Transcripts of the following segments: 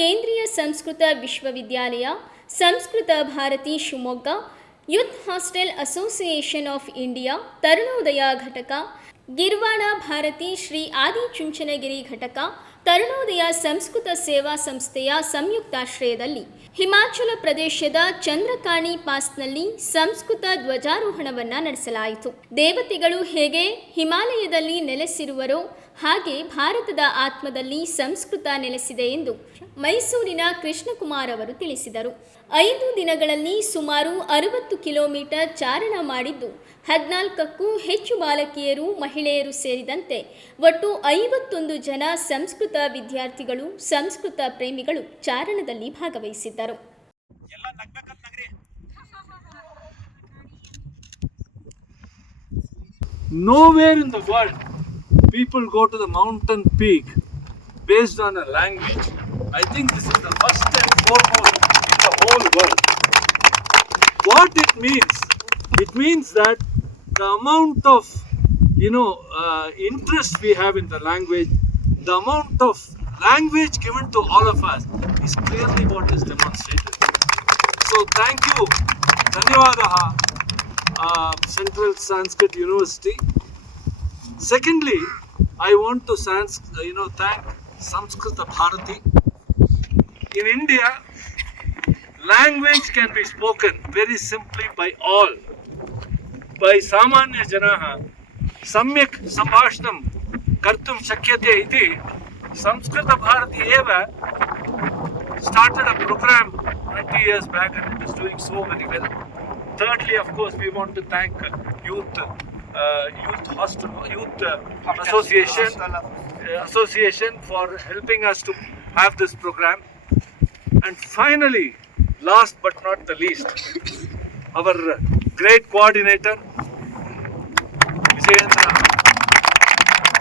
ಕೇಂದ್ರೀಯ Sanskrit Vishwavidyalaya, Sanskrit Bharati Shivamogga, youth hostel association of India Tarunodaya ಘಟಕ, ಗಿರ್ವಾಣ ಭಾರತಿ ಶ್ರೀ ಆದಿಚುಂಚನಗಿರಿ ಘಟಕ, ತರುಣೋದಯ ಸಂಸ್ಕೃತ ಸೇವಾ ಸಂಸ್ಥೆಯ ಸಂಯುಕ್ತಾಶ್ರಯದಲ್ಲಿ ಹಿಮಾಚಲ ಪ್ರದೇಶದ ಚಂದ್ರಕಾಣಿ ಪಾಸ್ನಲ್ಲಿ ಸಂಸ್ಕೃತ ಧ್ವಜಾರೋಹಣವನ್ನು ನಡೆಸಲಾಯಿತು. ದೇವತೆಗಳು ಹೇಗೆ ಹಿಮಾಲಯದಲ್ಲಿ ನೆಲೆಸಿರುವರೋ ಹಾಗೆ ಭಾರತದ ಆತ್ಮದಲ್ಲಿ ಸಂಸ್ಕೃತ ನೆಲೆಸಿದೆ ಎಂದು ಮೈಸೂರಿನ ಕೃಷ್ಣಕುಮಾರ್ ಅವರು ತಿಳಿಸಿದರು. 5 ದಿನಗಳಲ್ಲಿ ಸುಮಾರು 60 ಕಿಲೋಮೀಟರ್ ಚಾರಣ ಮಾಡಿದ್ದು 14ಕ್ಕೂ ಹೆಚ್ಚು ಬಾಲಕಿಯರು, ಮಹಿಳೆಯರು ಸೇರಿದಂತೆ ಒಟ್ಟು 51 ಜನ ಸಂಸ್ಕೃತ ವಿದ್ಯಾರ್ಥಿಗಳು, ಸಂಸ್ಕೃತ ಪ್ರೇಮಿಗಳು ಚಾರಣದಲ್ಲಿ ಭಾಗವಹಿಸಿದ್ದರು. Nowhere in the world people go to the mountain peak based on a language. I think this is the first and foremost in the whole world. What it means that the amount of interest we have in the language, the amount of language given to all of us is clearly what is demonstrated. So thank you, Dhanyawadaha, Central Sanskrit University. Secondly, I want to thank Samskrita Bharati. In India, language can be spoken very simply by all. By samanya janaha samyak sambhashanam kartum shakyate iti Samskrita Bharati eva started a program 20 years back and it is doing so very well. Thirdly, of course, we want to thank Youth Association for helping us to have this program. And finally, last but not the least, our great coordinator, Vijayendra,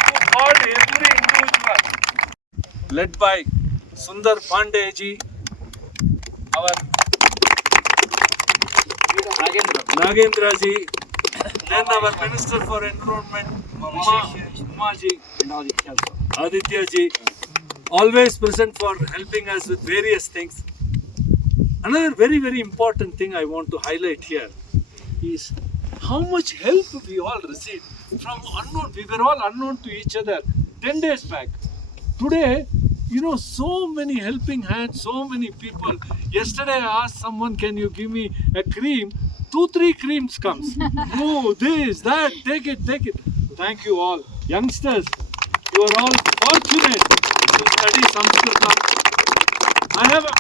who called every individual, led by Sundar Pandey ji, our Nagendra ji, then our Minister for Environment, Uma ji, and Aditya ji, always present for helping us with various things. Another very, very important thing I want to highlight here is how much help we all received from unknown. We were all unknown to each other 10 days back. Today, so many helping hands, so many people. Yesterday I asked someone, can you give me a cream? 2-3 creams comes. Oh, this, that, take it. Thank you all. Youngsters, you are all fortunate to study Sanskrit. I have a